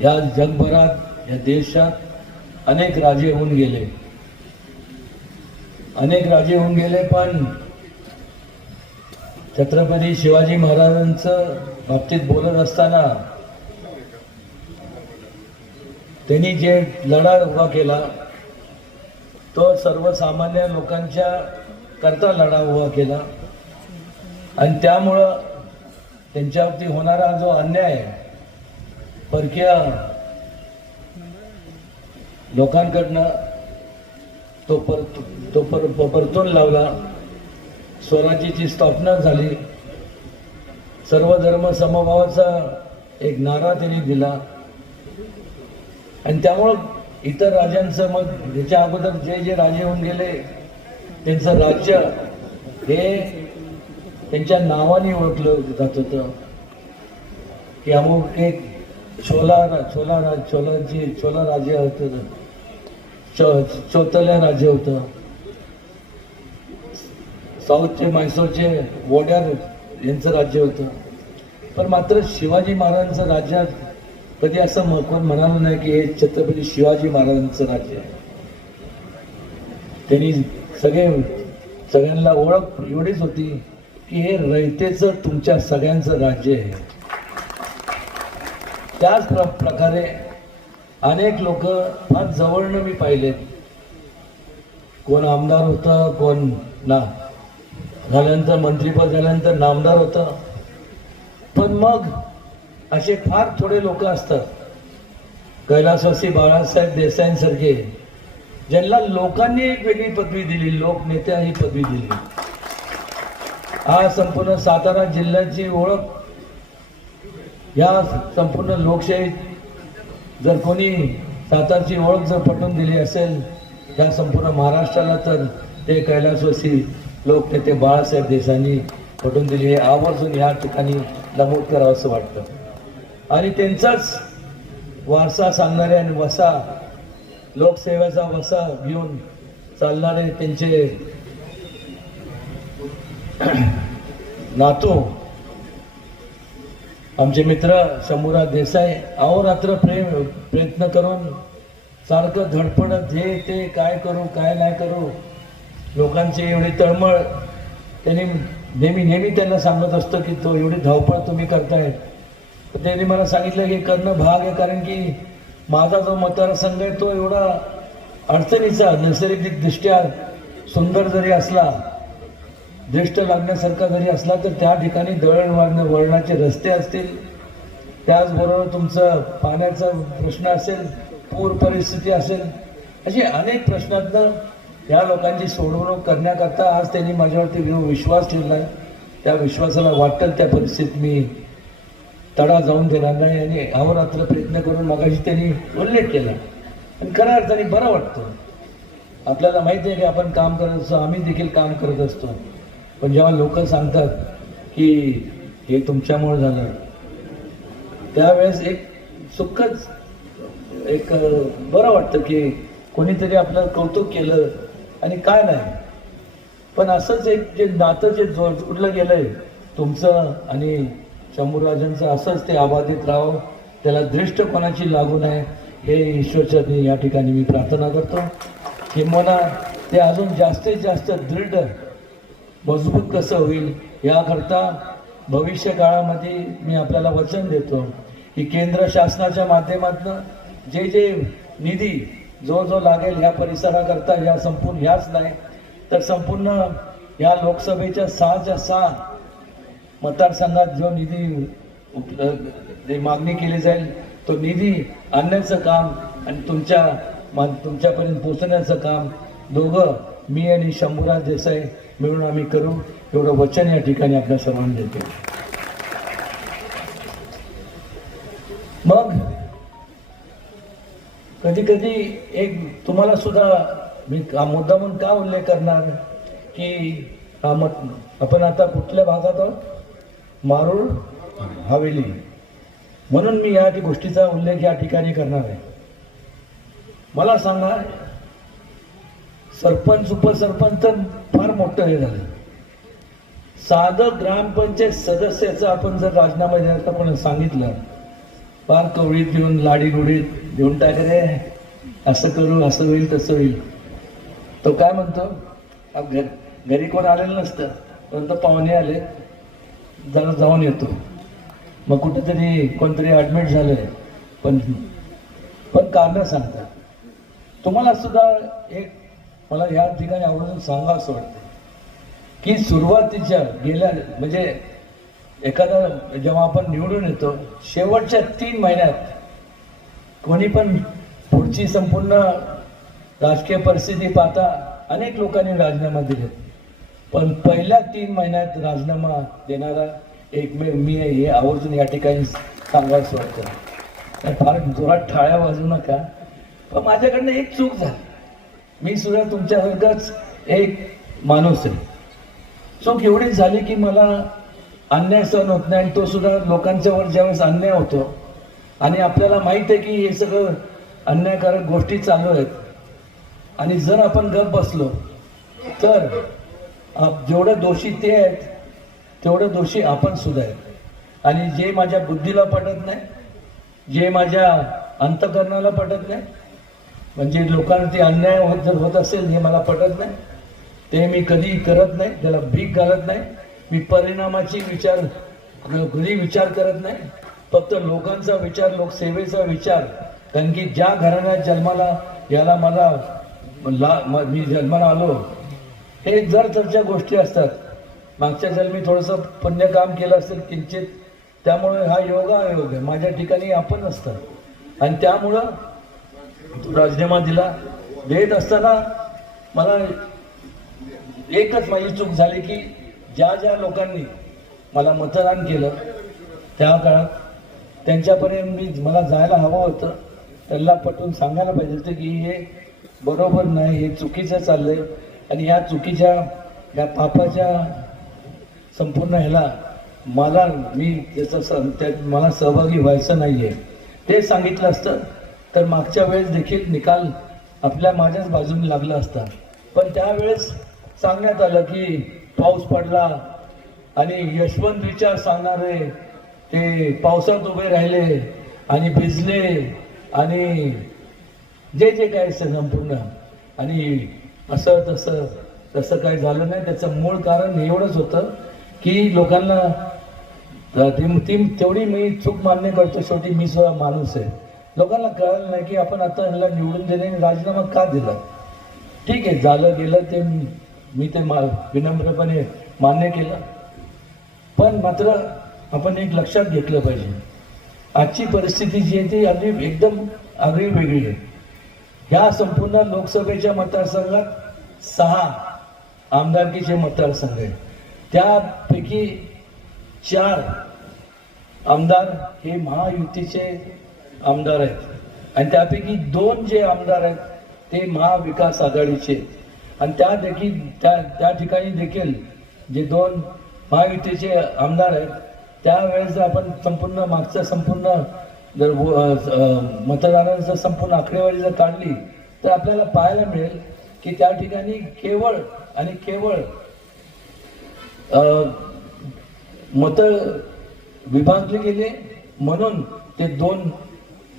या जगभरात या देशात अनेक राजे होऊन गेले. अनेक राजे होऊन गेले पण छत्रपती शिवाजी महाराजांचं बाबतीत बोलत असताना त्यांनी जे लढा उभा केला तो सर्वसामान्य लोकांच्या करता लढा उभा केला. आणि त्यामुळं त्यांच्यावरती होणारा जो अन्याय परकीय लोकांकडनं तो पर तो पर परतून लावला. स्वराज्याची स्थापना झाली सर्व धर्म समभावाचा एक नारा त्यांनी दिला. आणि त्यामुळं इतर राजांचं मग त्याच्या अगोदर जे जे राजे होऊन गेले त्यांचं राज्य हे त्यांच्या नावाने ओळखलं जात होतं. की अमुक एक छोला छोला राज छोलांची छोला राज्य होतं चो चौतल्या राज्य होतं. साऊथचे म्हैसूरचे वोड्यार यांचं राज्य होतं. पण मात्र शिवाजी महाराजांचं राज्यात कधी असं महत्त्व कोण म्हणालं नाही की हे छत्रपती शिवाजी महाराजांचं राज्य आहे. त्यांनी सगळे सगळ्यांना ओळख एवढीच होती की हे रयतेचं तुमच्या सगळ्यांचं राज्य आहे. त्याच प्र प्रकारे अनेक लोक फार जवळनं मी पाहिलेत. कोण आमदार होतं कोण ना. झाल्यानंतर मंत्रीपद झाल्यानंतर नामदार होतं. पण मग असे फार थोडे लोक असतात. कैलासवासी बाळासाहेब देसाईंसारखे ज्यांना लोकांनी एक वेगळी पदवी दिली लोकनेत्या ही पदवी दिली. हा संपूर्ण सातारा जिल्ह्याची ओळख या संपूर्ण लोकशाहीत जर कोणी सातारची ओळख जर पटवून दिली असेल या संपूर्ण महाराष्ट्राला तर ते कैलासवासी लोकनेते बाळासाहेब देसाईंनी पटवून दिली हे आवर्जून या ठिकाणी नमूद करावं असं वाटतं. आणि त्यांचाच वारसा सांगणारे आणि वसा लोकसेवेचा वसा घेऊन चालणारे त्यांचे नातू आमचे मित्र शंभूराज देसाई अहोरात्र प्रेम प्रयत्न करून सारखं धडपडत हे ते काय करू काय नाही करू लोकांची एवढी तळमळ त्यांनी नेहमी नेहमी त्यांना सांगत असतं की तो एवढी धावपळ तुम्ही करतायत. तर त्यांनी मला सांगितलं की करणं भाग आहे कारण की माझा जो मतदारसंघ आहे तो एवढा अडचणीचा नैसर्गिकदृष्ट्या सुंदर जरी असला ज्येष्ठ लागण्यासारखा जरी असला तर त्या ठिकाणी दळणवळण वळणाचे रस्ते असतील. त्याचबरोबर तुमचं पाण्याचा प्रश्न असेल पूर परिस्थिती असेल असे अनेक प्रश्नातनं या लोकांची सोडवणूक करण्याकरता आज त्यांनी माझ्यावरती विश्वास ठेवला आहे त्या विश्वासाला वाटतं त्या परिस्थितीत मी तडा जाऊन देणार नाही आणि अहोरात्र प्रयत्न करून मगाशी त्यांनी उल्लेख केला. आणि खऱ्या अर्थाने बरं वाटतं. आपल्याला माहिती आहे की आपण काम करत असतो आम्ही देखील काम करत असतो. पण जेव्हा लोक सांगतात की हे तुमच्यामुळे झालं त्यावेळेस एक सुखच एक बरं वाटतं की कोणीतरी आपलं कौतुक केलं आणि काय नाही. पण असंच एक जे नातं जे जो जोडलं आहे तुमचं आणि शंभूराजांचं असंच ते आबाधित राहावं त्याला दृष्ट कोणाची लागू नये हे ईश्वरचरणी या ठिकाणी मी प्रार्थना करतो. किंवा ते अजून जास्तीत जास्त दृढ मजबूत कसं होईल याकरता भविष्य काळामध्ये मी आपल्याला वचन देतो की केंद्र शासनाच्या माध्यमातून जे जे निधी जो जो लागेल ह्या परिसराकरता या संपूर्ण ह्याच नाही तर संपूर्ण या लोकसभेच्या सहाच्या सहा मतदारसंघात जो निधी मागणी केली जाईल तो निधी आणण्याचं काम आणि तुमच्या मा- तुमच्यापर्यंत पोहोचण्याचं काम दोघं मी आणि शंभूराज देसाई मिळून आम्ही करू एवढं वचन या ठिकाणी आपल्या सर्वांना देतो. मग कधी कधी एक तुम्हाला सुद्धा मी मुद्दा म्हणून का उल्लेख करणार की आपण आता कुठल्या भागात आहोत? मारूळ हवेली. म्हणून मी या गोष्टीचा उल्लेख या ठिकाणी करणार आहे. मला सांगा सरपंच उपसरपंच तर फार मोठं हे झालं. साधं ग्रामपंचायत सदस्याचं आपण जर राजीनामा देण्याचं आपण सांगितलं फार कवळीत घेऊन लाडी गुडीत घेऊन टाक रे. असं करू असं होईल तसं होईल. तो काय म्हणतो? घर घरी कोण आलेलं नसतं. परंतु पाहुणे आले. जरा जाऊन येतो. मग कुठेतरी कोणतरी ॲडमिट झालंय. पण पण कारणं सांगतात. तुम्हाला सुद्धा एक मला या ठिकाणी आवडून सांगा असं वाटतं. की सुरुवातीच्या गेल्या म्हणजे एखादा जेव्हा आपण निवडून येतो शेवटच्या तीन महिन्यात कोणी पण पुढची संपूर्ण राजकीय परिस्थिती पाहता अनेक लोकांनी राजीनामा दिले पण पहिल्या तीन महिन्यात राजीनामा देणारा एकमेव मी आहे हे आवर्जून या ठिकाणी सांगायचं वाटतं. फार जोरात ठाळ्या वाजू नका. पण माझ्याकडनं एक चूक झाली. मी सुद्धा तुमच्यासारखाच एक माणूस आहे. चूक एवढीच झाली की मला अन्याय सहन होत नाही आणि तो सुद्धा लोकांच्यावर ज्यावेळेस अन्याय होतो आणि आपल्याला माहीत आहे की हे सगळं अन्यायकारक गोष्टी चालू आहेत. आणि जर आपण गप बसलो तर जेवढं दोषी ते आहेत तेवढं दोषी आपण सुद्धा आहेत. आणि जे माझ्या बुद्धीला पटत नाही जे माझ्या अंतकरणाला पटत नाही म्हणजे लोकांना ते अन्याय होत जर होत असेल हे मला पटत नाही. ते मी कधी करत नाही. त्याला भीक घालत नाही. मी परिणामाची विचार कधी विचार करत नाही. फक्त लोकांचा विचार लोकसेवेचा विचार. कारण की ज्या घराण्यात जन्माला याला मला ला म- मी जन्माला आलो हे जर तरच्या गोष्टी असतात. मागच्या जन्मी थोडंसं पुण्य काम केलं असेल किंचित. त्यामुळे हा योगा योग आहे. माझ्या ठिकाणी आपण असतं आणि त्यामुळं राजीनामा दिला. देत असताना मला एकच माझी चूक झाली की ज्या ज्या लोकांनी मला मतदान केलं त्या काळात त्यांच्यापर्यंत मी मला जायला हवं होतं. त्यांना पटवून सांगायला पाहिजे होतं की हे बरोबर नाही हे चुकीचं चाललं आहे आणि या चुकीच्या या पापाच्या संपूर्ण ह्याला मला मी त्याचा स- मला सहभागी व्हायचं नाही आहे ते सांगितलं असतं. तर मागच्या वेळेस देखील निकाल आपल्या माझ्याच बाजूने लागला असता. पण त्यावेळेस सांगण्यात आलं की पाऊस पडला आणि यशवंत विचार सांगणारे ते पावसात उभे राहिले आणि भिजले आणि जे जे काय संपूर्ण आणि असं तसं तसं काही झालं नाही. त्याचं मूळ कारण एवढंच होतं की लोकांना ती तेवढी मी चूक मान्य करतो शेवटी मी सुद्धा माणूस आहे. लोकांना कळलं नाही की आपण आता ह्याला निवडून दिले आणि राजीनामा का दिला? ठीक आहे झालं गेलं ते मी- ते मा विनम्रपणे मान्य केलं. पण मात्र आपण एक लक्षात घेतलं पाहिजे. आजची परिस्थिती जी आहे ती अगदी एकदम आगळी वेगळी आहे. ह्या संपूर्ण लोकसभेच्या मतदारसंघात सहा आमदारकीचे मतदारसंघ आहेत. त्यापैकी चार आमदार हे महायुतीचे आमदार आहेत. आणि त्यापैकी दोन जे आमदार आहेत ते महाविकास आघाडीचे. आणि त्या देखील त्या त्या ठिकाणी देखील जे दोन महायुतीचे आमदार आहेत त्यावेळेस जर आपण संपूर्ण मागचं संपूर्ण जर व- मतदारांचं संपूर्ण आकडेवारी जर काढली तर आपल्याला पाहायला मिळेल की त्या ठिकाणी केवळ आणि केवळ मतं मत विभागले गेले. म्हणून ते दोन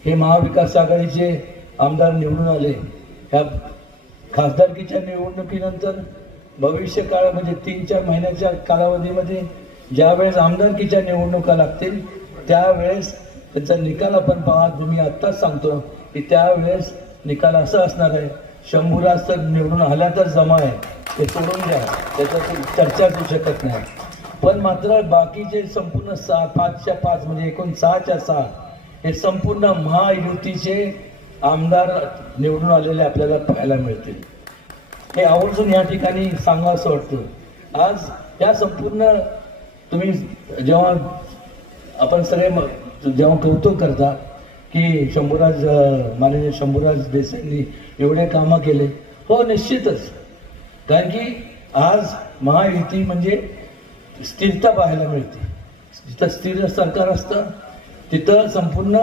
हे महाविकास आघाडीचे आमदार निवडून आले. ह्या खासदारकीच्या निवडणुकीनंतर भविष्य काळ म्हणजे तीन चार महिन्याच्या कालावधीमध्ये ज्यावेळेस आमदारकीच्या निवडणुका लागतील त्यावेळेस त्याचा निकाल आपण पाहा. तुम्ही आत्ताच सांगतो की त्यावेळेस निकाल असा असणार आहे. शंभूराज तर निवडून आला तर जमा आहे. ते सोडून द्या. त्याच्यातून चर्चा होऊ शकत नाही. पण मात्र बाकीचे संपूर्ण सहा पाचच्या पाच म्हणजे एकूण सहाच्या सहा हे संपूर्ण महायुतीचे आमदार निवडून आलेले आपल्याला पाहायला मिळतील. हे आवर्जून या ठिकाणी सांगा असं वाटतं. आज या संपूर्ण तुम्ही जेव्हा आपण सगळे जेव्हा कौतुक करता की शंभूराज माननीय शंभूराज देसाईंनी एवढे कामं केले हो निश्चितच. कारण की आज महायुती म्हणजे स्थिरता पाहायला मिळते. जिथं स्थिर सरकार असतं तिथं संपूर्ण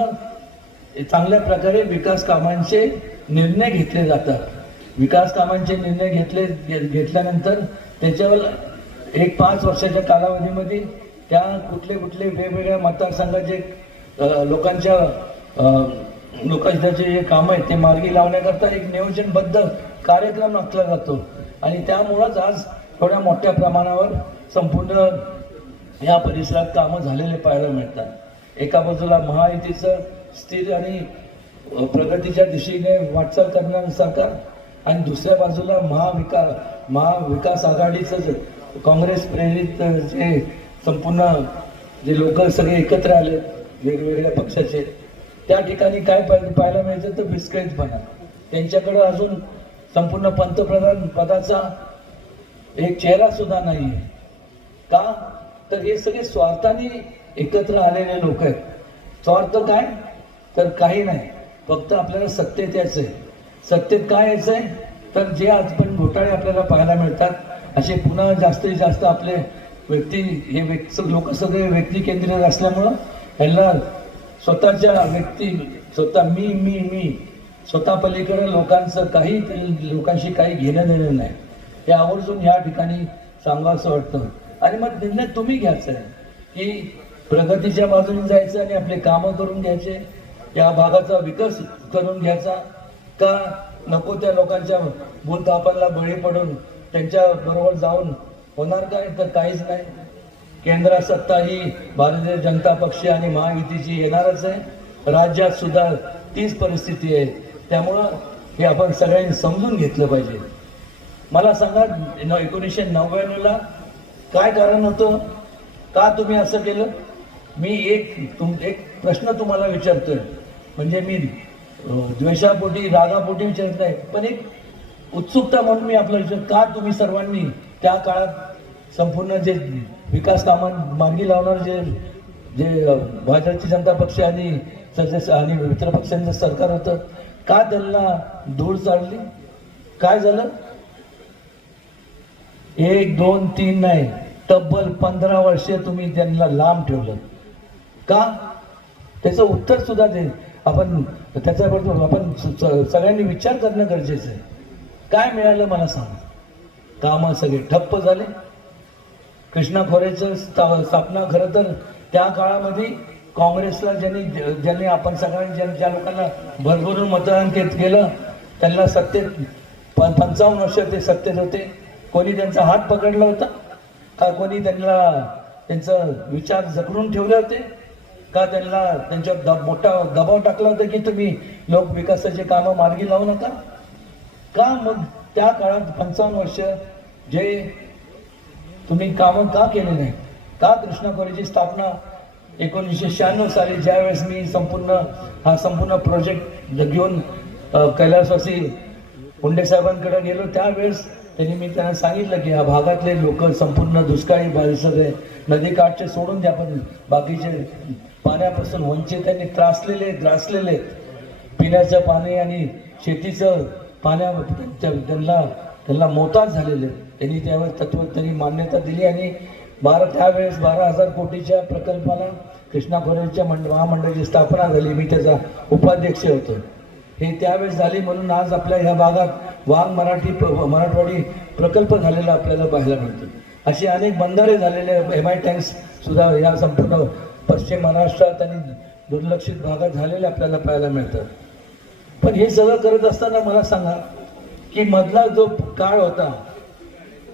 चांगल्या प्रकारे विकास कामांचे निर्णय घेतले जातात. विकास कामांचे निर्णय घेतले घेतल्यानंतर त्याच्यावर एक पाच वर्षाच्या कालावधीमध्ये त्या कुठले कुठले वेगवेगळ्या मतदारसंघाचे लोकांच्या लोकांचे जे कामं आहेत ते मार्गी लावण्याकरता एक नियोजनबद्ध कार्यक्रम आखला जातो. आणि त्यामुळंच आज थोड्या मोठ्या प्रमाणावर संपूर्ण या परिसरात कामं झालेले पाहायला मिळतात. एका बाजूला महायुतीचं स्थिर आणि प्रगतीच्या दिशेने वाटचाल करणारं सरकार आणि दुसऱ्या बाजूला महाविकास महाविकास आघाडीचं काँग्रेस प्रेरित जे संपूर्ण जे लोक सगळे एकत्र आले वेगवेगळ्या पक्षाचे त्या ठिकाणी काय पाहायला मिळतं? तर विस्कळीतपणा त्यांच्याकडं अजून संपूर्ण पंतप्रधान पदाचा एक चेहरा सुद्धा नाही का? तर हे सगळे स्वार्थाने एकत्र आलेले लोक आहेत. तो अर्थ काय? तर काही नाही. फक्त आपल्याला सत्तेत यायचं आहे सत्तेत काय यायचं आहे तर जे आज पण घोटाळे आपल्याला पाहायला मिळतात असे पुन्हा जास्तीत जास्त आपले व्यक्ती हे व्यक्ती लोक सगळे व्यक्ती केंद्रित असल्यामुळं ह्यांना स्वतःच्या व्यक्ती स्वतः मी मी मी स्वतः पलीकडे लोकांचं काही लोकांशी काही घेणं देणं नाही. हे आवर्जून या ठिकाणी सांगावं असं वाटतं. आणि मग निर्णय तुम्ही घ्यायचं आहे की प्रगतीच्या बाजूने जायचं आणि आपले कामं करून घ्यायचे या भागाचा विकास करून घ्यायचा का? नको त्या लोकांच्या भूलथापांना बळी पडून त्यांच्या बरोबर जाऊन होणार काय? तर काहीच नाही. केंद्रात सत्ता ही भारतीय जनता पक्ष आणि महायुतीची येणारच आहे. राज्यात सुद्धा तीच परिस्थिती आहे. त्यामुळं हे आपण सगळ्यांनी समजून घेतलं पाहिजे. मला सांगा एकोणीसशे नव्याण्णवला काय कारण होतं? का तुम्ही असं केलं? मी एक तुम एक प्रश्न तुम्हाला विचारतोय. म्हणजे मी द्वेषापोटी रागापोटी विचारत नाही पण एक उत्सुकता म्हणून मी आपला विचार का तुम्ही सर्वांनी त्या काळात संपूर्ण जे विकास कामां मागणी लावणार जे जे भाजपची जनता पक्ष आणि सदस्य आणि मित्र पक्षांचं सरकार होतं का त्यांना धूळ चालली काय झालं? एक दोन तीन नाही तब्बल पंधरा वर्षे तुम्ही त्यांना लांब ठेवलं. का? त्याचं उत्तर सुद्धा दे. आपण त्याच्याबरोबर आपण स- सगळ्यांनी विचार करणं गरजेचं आहे. काय मिळालं मला सांग. कामं सगळे ठप्प झाले. कृष्णा खोरेचं स्था- स्थापना खरं तर त्या काळामध्ये काँग्रेसला ज्यांनी ज्यांनी आपण सगळ्यांनी ज्या ज्या लोकांना भरभरून मतदान केत केलं त्यांना सत्तेत प- पंचावन्न वर्ष ते सत्तेत होते. कोणी त्यांचा हात पकडला होता? का कोणी त्यांना त्यांचा विचार जखडून ठेवले होते? का त्यांना त्यांच्या दब मोठा दबाव टाकला होता की तुम्ही लोक विकासाचे कामं मार्गी लावू नका? का मग त्या काळात पंचावन्न वर्ष जे तुम्ही कामं का केले नाही? का कृष्णा कॉलेजची स्थापना एकोणीसशे शहाण्णव साली ज्यावेळेस मी संपूर्ण हा संपूर्ण प्रोजेक्ट घेऊन कैलासवासी मुंडे साहेबांकडे गेलो त्यावेळेस त्यांनी मी त्यांना सांगितलं की ह्या भागातले लोक संपूर्ण दुष्काळी परिसर आहे नदीकाठचे सोडून द्या पण बाकीचे पाण्यापासून वंचित त्यांनी त्रासलेले ग्रासलेले आहेत. पिण्याचं पाणी आणि शेतीचं पाण्या त्या- त्यांना त्यांना मोताज झालेले आहेत. त्यांनी त्यावेळेस तत्व त्यांनी मान्यता दिली आणि बारा त्यावेळेस बारा हजार कोटीच्या प्रकल्पाला कृष्णा खोऱ्याच्या मंड महामंडळाची स्थापना झाली मी त्याचा उपाध्यक्ष होतो हे त्यावेळेस झाली म्हणून आज आपल्या ह्या भागात वाघ मराठी प- मराठवाडी प्रकल्प झालेला आपल्याला पाहायला मिळतो. असे अनेक बंधारे झालेले एम आय टँक्स सुद्धा या संपूर्ण पश्चिम महाराष्ट्रात आणि दुर्लक्षित भागात झालेले आपल्याला पाहायला मिळतात. पण हे सगळं करत असताना मला सांगा की मधला जो काळ होता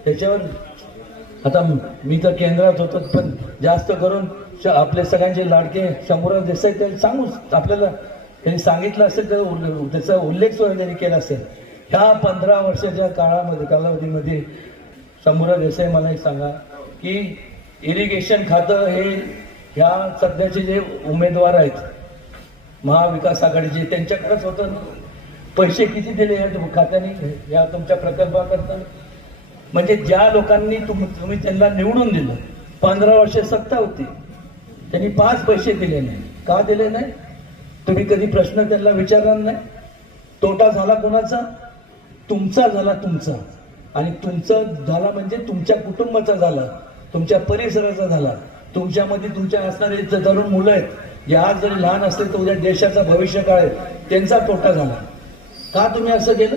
त्याच्यावर आता मी तर केंद्रात होतो पण जास्त करून श- आपले सगळ्यांचे लाडके शंभूराज देसाई त्यांनी सांगूच आपल्याला त्यांनी सांगितलं असेल तर उल्ले- त्याचा उल्लेख सुद्धा त्यांनी केला असेल. ह्या पंधरा वर्षाच्या काळामध्ये कालावधीमध्ये शंभूराज देसाई मला एक सांगा की इरिगेशन खातं हे ह्या सध्याचे जे उमेदवार आहेत महाविकास आघाडीचे त्यांच्याकडेच होतं पैसे किती दिले या खात्याने? या तुमच्या प्रकल्पाकरता? म्हणजे ज्या लोकांनी तुम तुम्ही त्यांना निवडून दिलं पंधरा वर्ष सत्ता होती त्यांनी पाच पैसे दिले नाही. का दिले नाही? तुम्ही कधी प्रश्न त्यांना विचारणार नाही? तोटा झाला कोणाचा? तुमचा झाला तुमचा. आणि तुमचा झाला म्हणजे तुमच्या कुटुंबाचा झाला तुमच्या परिसराचा झाला. तुमच्यामध्ये तुमच्या असणारे जे तरुण मुलं आहेत जे आज जरी लहान असले तर उद्या देशाचा भविष्य काळ आहे त्यांचा तोटा झाला. का तुम्ही असं केलं?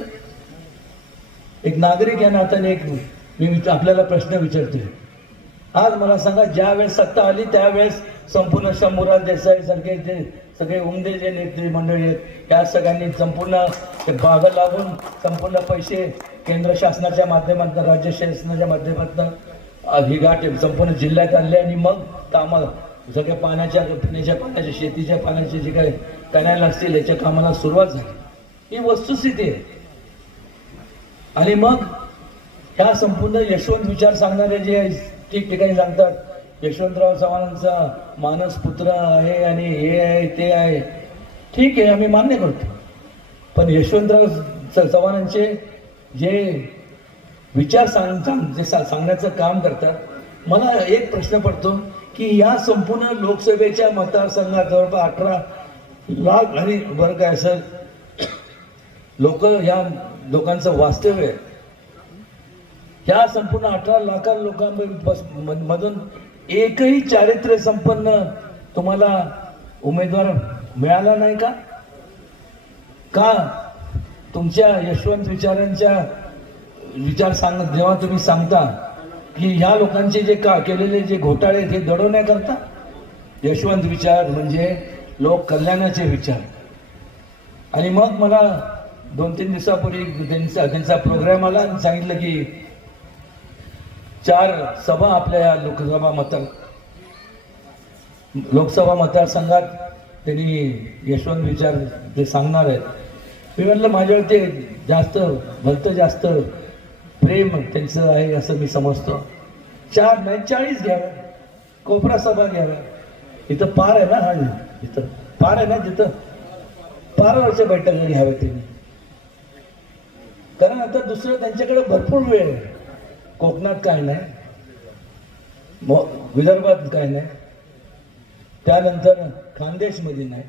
एक नागरिक या नात्याने एक मी आपल्याला प्रश्न विचारतोय. आज मला सांगा ज्या वेळेस सत्ता आली त्यावेळेस संपूर्ण शंभूराज देसाई सारखे जे सगळे उमदे जे नेते मंडळी आहेत त्या सगळ्यांनी संपूर्ण भागं लागून संपूर्ण पैसे केंद्र शासनाच्या माध्यमातून राज्य शासनाच्या माध्यमातून अ, ही गाठ संपूर्ण जिल्ह्यात आणले आणि मग कामं सगळ्या पाण्याच्या पिण्याच्या पाण्याच्या शेतीच्या पाण्याचे जे काही कण्याला असतील याच्या कामाला सुरुवात झाली. ही वस्तुस्थिती आहे. आणि मग ह्या संपूर्ण यशवंत विचार सांगणारे जे ठिकठिकाणी सांगतात यशवंतराव चव्हाणांचा मानस पुत्र आहे आणि हे आहे ते आहे. ठीक आहे आम्ही मान्य करतो. पण यशवंतराव चव्हाणांचे जे विचार सांग सांग- जे सा- सांगण्याचं काम करतात मला एक प्रश्न पडतो की या संपूर्ण लोकसभेच्या मतदारसंघात जवळपास अठरा लाख आणि वर्ग आहे सर. लोक या लोकांचं वास्तव्य आहे. या संपूर्ण अठरा लाखा लोकांमधून एकही चारित्र्य संपन्न तुम्हाला उमेदवार मिळाला नाही का? का तुमच्या यशवंत विचारांच्या विचार सांगत जेव्हा तुम्ही सांगता की ह्या लोकांचे जे का केलेले जे घोटाळे आहेत, हे दडवण्याकरता? यशवंत विचार म्हणजे लोक कल्याणाचे विचार. आणि मग मला दोन तीन दिवसापूर्वी त्यांचा त्यांचा प्रोग्राम आला आणि सांगितलं की चार सभा आपल्या या लोकसभा मतदार लोकसभा मतदारसंघात त्यांनी यशवंत विचार ते सांगणार आहेत. मी म्हटलं माझ्यावर ते जास्त भलतं जास्त प्रेम त्यांचं आहे असं मी समजतो. चार नाही चाळीस घ्याव्या कोपरा सभा घ्याव्या इथं पार आहे ना हा इथं. पार आहे ना तिथं पारावरच्या बैठका घ्याव्या त्यांनी. कारण आता दुसरं त्यांच्याकडे भरपूर वेळ आहे. कोकणात काय नाही. विदर्भात काय नाही. त्यानंतर खानदेशमध्ये नाही.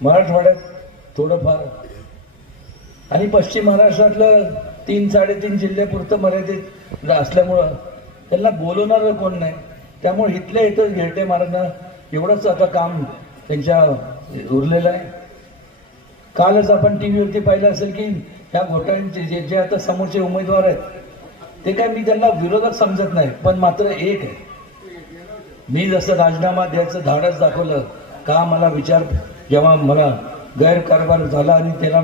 मराठवाड्यात थोडंफार. आणि पश्चिम महाराष्ट्रातलं तीन साडेतीन जिल्ह्यापुरतं मर्यादित असल्यामुळं त्यांना बोलवणारं कोण नाही. त्यामुळे इथल्या इथं घेरटे मारणं एवढंच आता काम त्यांच्या उरलेलं आहे. कालच आपण टी व्हीवरती पाहिलं असेल की ह्या घोटाळ्यांचे जे जे आता समोरचे उमेदवार आहेत ते काय मी त्यांना विरोधक समजत नाही पण मात्र एक आहे. मी जसं राजीनामा द्यायचं धाडस दाखवलं का मला विचार जेव्हा मला गैरकारभार झाला आणि त्याला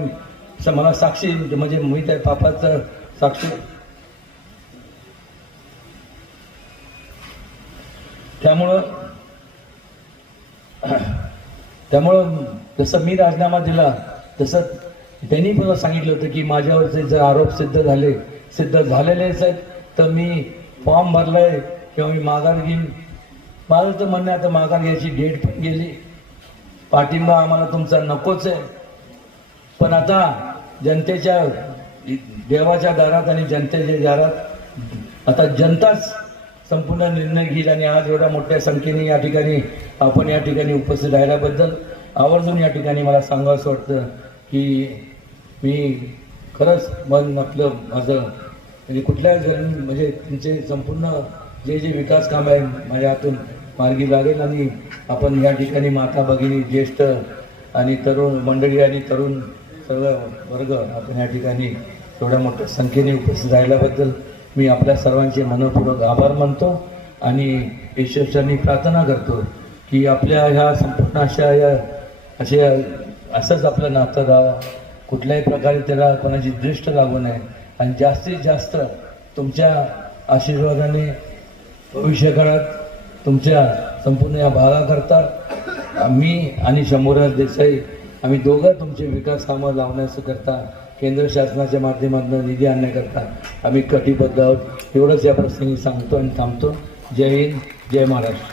मला साक्षी म्हणजे मी त्या पापाचं साक्षी त्यामुळं त्यामुळं जसं मी राजीनामा दिला तसं त्यांनी मला सांगितलं होतं की माझ्यावरचे जर आरोप सिद्ध झाले सिद्ध झालेलेच आहेत तर मी फॉर्म भरलाय किंवा मी माघार घेईन. माझं तर म्हणणं आता माघार घ्यायची डेट पण गेली. पाठिंबा आम्हाला तुमचा नकोच आहे. पण आता जनतेच्या देवाच्या दारात आणि जनतेच्या दारात आता जनताच संपूर्ण निर्णय घेईल आणि आज एवढ्या मोठ्या संख्येने या ठिकाणी आपण या ठिकाणी उपस्थित राहिल्याबद्दल आवर्जून या ठिकाणी मला सांगावंसं वाटतं की मी खरंच मन आपलं माझं म्हणजे कुठल्याही जण म्हणजे तुमचे संपूर्ण जे जे विकास काम आहे माझ्या हातून मार्गी लागेल आणि आपण या ठिकाणी माता भगिनी ज्येष्ठ आणि तरुण मंडळी आणि तरुण सर्व वर्ग आपण या ठिकाणी एवढ्या मोठ्या संख्येने उपस्थित राहिल्याबद्दल मी आपल्या सर्वांचे मनपूर्वक आभार मानतो आणि ईश्वरच्यांनी प्रार्थना करतो की आपल्या ह्या संपूर्ण अशा या असे असंच आपलं नातं राहावं. कुठल्याही प्रकारे त्याला कोणाची दृष्ट लागू नये. आणि जास्तीत जास्त तुमच्या आशीर्वादाने भविष्य काळात तुमच्या संपूर्ण या भागाकरता मी आणि शंभूराज देसाई आम्ही दोघं तुमचे विकास कामं लावण्याकरता केंद्र शासनाच्या माध्यमातून निधी आणण्याकरता आम्ही कटिबद्ध आहोत. एवढंच या प्रसंगी सांगतो आणि थांबतो. जय हिंद जय महाराष्ट्र.